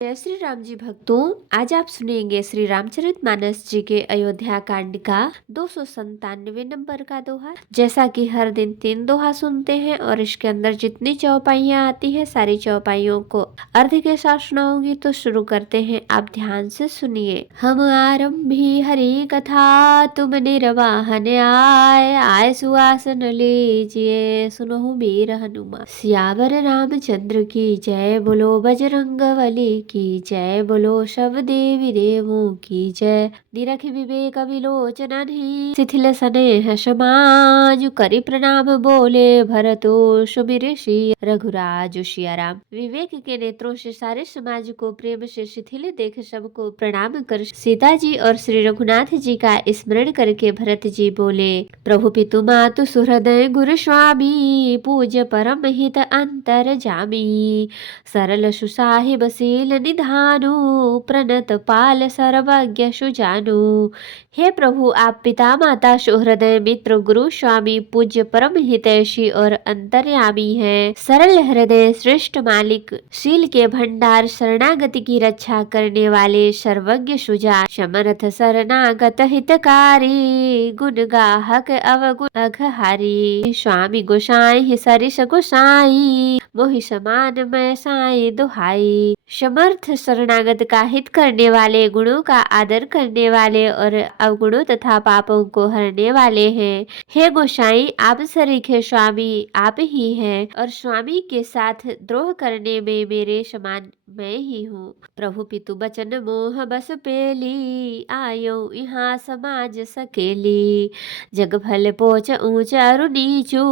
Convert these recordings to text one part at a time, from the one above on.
जय श्री राम जी भक्तों। आज आप सुनेंगे श्री रामचरितमानस जी के अयोध्या कांड का 297 नंबर का दोहा। जैसा कि हर दिन 3 दोहा सुनते हैं और इसके अंदर जितनी चौपाइयाँ आती हैं सारी चौपाइयों को अर्थ के साथ सुनाऊंगी, तो शुरू करते हैं। आप ध्यान से सुनिए। हम आरंभी हरि कथा, तुम निर्वाहन आय सुआसन लीजिए, सुनो वीर हनुमान। सियावर रामचंद्र की जय, बोलो बजरंगबली की जय, बोलो सब देवी देवों की जय। निरख विवेक विलोचन ही, शिथिल स्नेह समाज, करि प्रणाम बोले भरतो सुमिर सिय रघुराज सिया राम। विवेक के नेत्रों से सारे समाज को प्रेम से शिथिल देख सबको प्रणाम कर सीता जी और श्री रघुनाथ जी का स्मरण करके भरत जी बोले, प्रभु पितु मातु सुहृदय गुरु स्वामी, पूज्य परम हित अंतर जामी। सरल सुसाहिब शील निधानु, प्रणत पाल सर्वज्ञ सुजानु। हे प्रभु, आप पिता माता सुहृदय मित्र गुरु स्वामी पूज्य परम हितैषी और अंतर्यामी हैं। सरल हृदय श्रेष्ठ मालिक, शील के भंडार, शरणागति की रक्षा करने वाले सर्वज्ञ सुजान, समर्थ शरणागत हितकारी, गुण गाहक अवगुण अघहारी। स्वामी गोसाई सरिस गोसाई, मोहि समान मैं साई दुहाई। समर्थ शरणागत का हित करने वाले, गुणों का आदर करने वाले और अवगुणों तथा पापों को हरने वाले हैं। हे गोसाई, आप सरीखे स्वामी आप ही हैं और स्वामी के साथ द्रोह करने में मेरे समान मैं ही हूँ। प्रभु पितु बचन मोह बस पेली, आयो यहाँ समाज सकेली। जग भल पोच ऊंच अरु नीचू,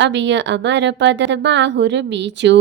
अमिय अमर पद माहुर मीचू।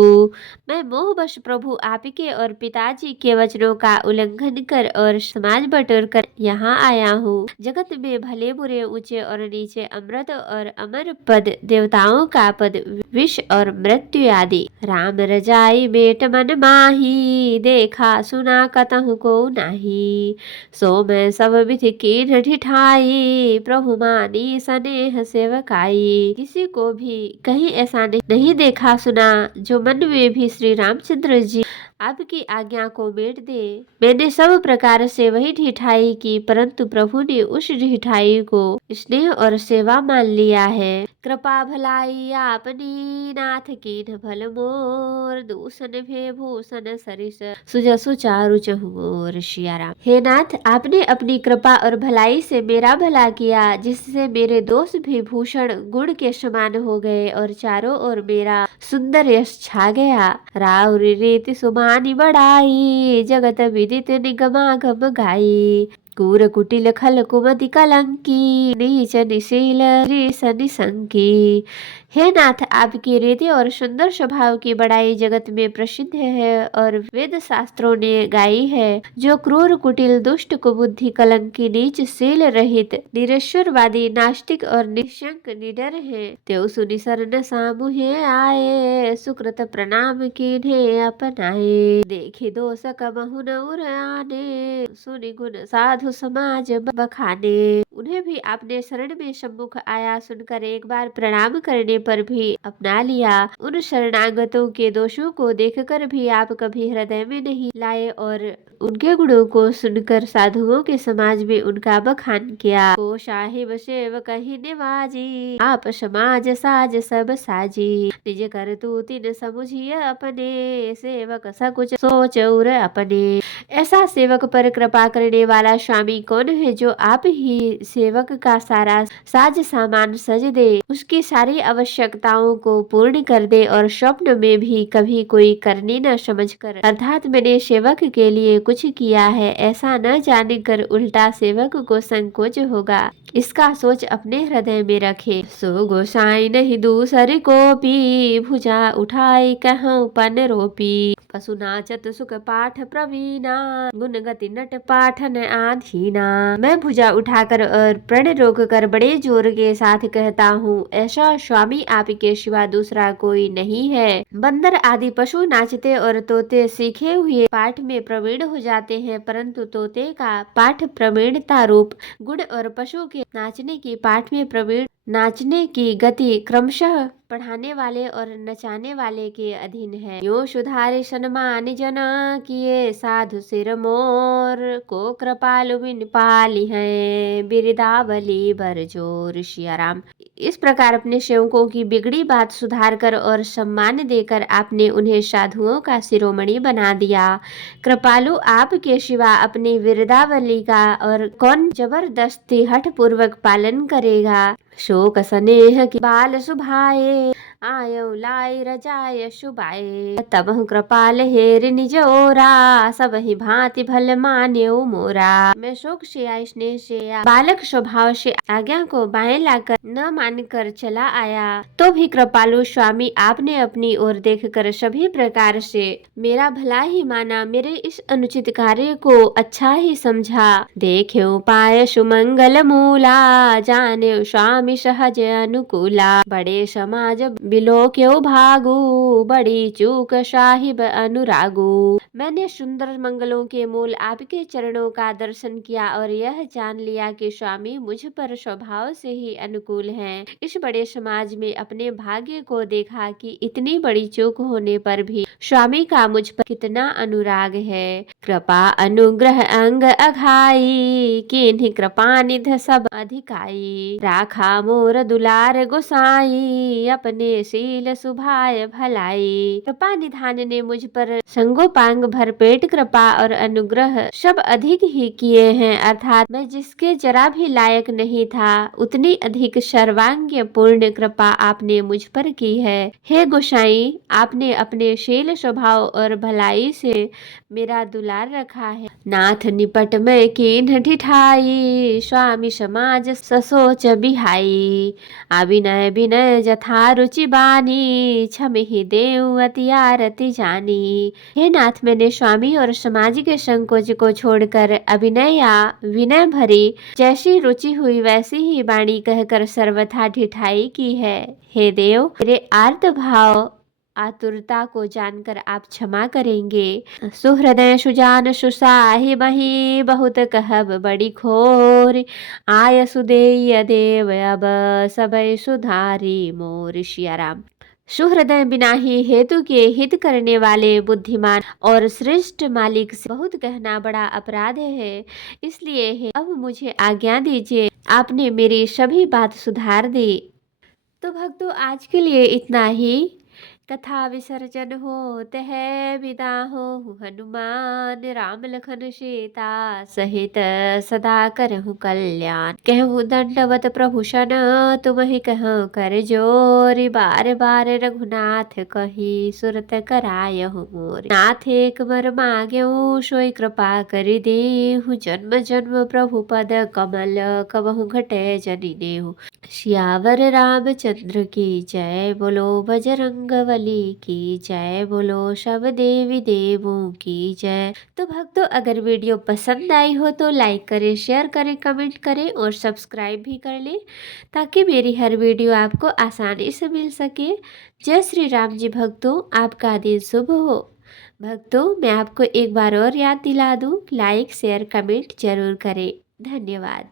मैं मोहवश प्रभु आपके और पिताजी के वचनों का उल्लंघन कर और समाज बटोर कर यहाँ आया हूँ। जगत में भले बुरे ऊंचे और नीचे, अमृत और अमर पद, देवताओं का पद, विष और मृत्यु आदि। राम रजाई बेट मन माही, देखा सुना कतहु को नाही। सो मैं सब विधि कीन्ह ठिठाई, प्रभु मानी स्नेह सेवकाई। किसी को भी कहीं ऐसा नहीं देखा सुना जो मन में भी श्री रामचंद्र जी आपकी आज्ञा को मेट दे। मैंने सब प्रकार से वही ढिठाई की, परंतु प्रभु ने उस ढिठाई को स्नेह और सेवा मान लिया है। कृपा भलाई आपनी, नाथ कीन्ह भल मोर, दूषण भे भूषण सरिस, सुजसु चारु चहुओर सिया राम। हे नाथ, आपने अपनी कृपा और भलाई से मेरा भला किया, जिससे मेरे दोष भी भूषण गुण के समान हो गए और चारों ओर मेरा सुंदर यश छा गया। राउर रीति सुमानी बढ़ाई, जगत विदित निगमागम गाई। कूर कुटिल खल कुमति कलंकी, नीच निशील रीस निसंकी। हे नाथ, आपकी रीति और सुंदर स्वभाव की बड़ाई जगत में प्रसिद्ध है और वेद शास्त्रों ने गाई है। जो क्रूर कुटिल दुष्ट कुबुद्धि कलंकी नीच शील रहित निरेश्वरवादी नास्तिक और निशंक निडर है, त्यो सुनि शरण सामुहे आए, सुकृत प्रणाम कीन्हे अपनाए। देखि दोष कबहु न उराने, सुनि गुण साधु समाज बखाने। उन्हें भी आपने शरण में सम्मुख आया सुनकर एक बार प्रणाम करने पर भी अपना लिया। उन शरणागतों के दोषों को देखकर भी आप कभी हृदय में नहीं लाए और उनके गुणों को सुनकर साधुओं के समाज में उनका बखान किया। को साहिब सेवक ही निवाजी, आप समाज साज सब साजी। निज कर तू तिन समुझिय अपने, सेवक सकुच सोच उर अपने। ऐसा सेवक पर कृपा करने वाला स्वामी कौन है जो आप ही सेवक का सारा साज सामान सज दे, उसकी सारी आवश्यकताओं को पूर्ण कर दे और स्वप्न में भी कभी कोई करनी न समझकर अर्थात मैंने सेवक के लिए कुछ किया है ऐसा न जाने कर उल्टा सेवक को संकोच होगा, इसका सोच अपने हृदय में रखे। सो गोसाई नहीं दूसर को पी, भुजा उठाई कहूँ पन रोपी। पशु नाचत सुख पाठ प्रवीणा, गुण गति नट पाठन आधीना। मैं भुजा उठाकर और प्रण रोक कर बड़े जोर के साथ कहता हूँ, ऐसा स्वामी आपके सिवा दूसरा कोई नहीं है। बंदर आदि पशु नाचते और तोते सीखे हुए पाठ में प्रवीण हो जाते हैं, परंतु तोते का पाठ प्रवीणता रूप गुण और पशु के नाचने की पाठ में प्रवीण नाचने की गति क्रमशः पढ़ाने वाले और नचाने वाले के अधीन है। यो सुधारे सन्मान जन किए साधु सिर मोर को कृपालु बिन पाली है बिरदावली बरजोर सियाराम। इस प्रकार अपने सेवकों की बिगड़ी बात सुधार कर और सम्मान देकर आपने उन्हें साधुओं का शिरोमणि बना दिया। कृपालु आपके सिवा अपनी विरदावली का और कौन जबरदस्ती हठ पूर्वक पालन करेगा। शोक स्नेह की बाल सुभाए आयो लाई रजाय शुभाए तब कृपाल हेर निज ओरा सब ही भांति भल मान्यो मोरा। मैं शोक से या स्नेह से या बालक स्वभाव से आज्ञा को बाएं लाकर न मानकर चला आया तो भी कृपालु स्वामी आपने अपनी ओर देखकर सभी प्रकार से मेरा भला ही माना, मेरे इस अनुचित कार्य को अच्छा ही समझा। देखे पाय सुमंगल मूला जाने स्वामी सहज अनुकूला बड़े समाज बिलो क्यों भागू बड़ी चूक साहिब अनुरागू। मैंने सुंदर मंगलों के मूल आपके चरणों का दर्शन किया और यह जान लिया कि स्वामी मुझ पर स्वभाव से ही अनुकूल हैं। इस बड़े समाज में अपने भाग्य को देखा कि इतनी बड़ी चूक होने पर भी स्वामी का मुझ पर कितना अनुराग है। कृपा अनुग्रह अंग अघाई किन्हीं कृपा निध सब अधिकाई राखा मोर दुलार गोसाई अपने शील सुभाय भलाई। कृपा निधान ने मुझ पर संगोपांग भरपेट कृपा और अनुग्रह सब अधिक ही किए हैं, अर्थात मैं जिसके जरा भी लायक नहीं था उतनी अधिक सर्वांग पूर्ण कृपा आपने मुझ पर की है। हे गोसाई, आपने अपने शील स्वभाव और भलाई से मेरा दुलार रखा है। नाथ निपट में कीन्ह ठिठाई स्वामी समाज ससोच बिहाई अविनय विनय जथा रुचि बानी छमिहि देव अति आरती जानी। हे नाथ, मैंने स्वामी और समाज के संकोच को छोड़कर अभिनय या विनय भरी जैसी रुचि हुई वैसी ही वाणी कहकर सर्वथा ठिठाई की है। हे देव, मेरे आर्त भाव आतुरता को जानकर आप क्षमा करेंगे। सुहृदय सुजान सुसाहि बही बहुत कहब बड़ी खोर आय सुदेय देव अब सबय सुधारी मोर सियाराम। सुहृदय बिना ही हेतु के हित करने वाले बुद्धिमान और श्रेष्ठ मालिक से बहुत कहना बड़ा अपराध है, इसलिए हे अब मुझे आज्ञा दीजिए, आपने मेरी सभी बात सुधार दी। तो भक्तों, आज के लिए इतना ही। कथा विसर्जन होत है विदा हो हनुमान राम लखन सीता सहित सदा करहु कल्याण। कहूँ दंडवत प्रभु सन तुम्हि कहूँ कर जोरी बार बार रघुनाथ कही सुरत करायहु मोर। नाथ एक बर मांग्यऊ सोई कृपा करि देहु जन्म जन्म प्रभु पद कमल कबहु घटे जनि नेहु। सियावर रामचंद्र की जय, बोलो बजरंग बली की जय, बोलो सब देवी देवों की जय। तो भक्तों, अगर वीडियो पसंद आई हो तो लाइक करें, शेयर करें, कमेंट करें और सब्सक्राइब भी कर लें ताकि मेरी हर वीडियो आपको आसानी से मिल सके। जय श्री राम जी भक्तों, आपका दिन शुभ हो। भक्तों, मैं आपको एक बार और याद दिला दूं, लाइक शेयर कमेंट जरूर करें। धन्यवाद।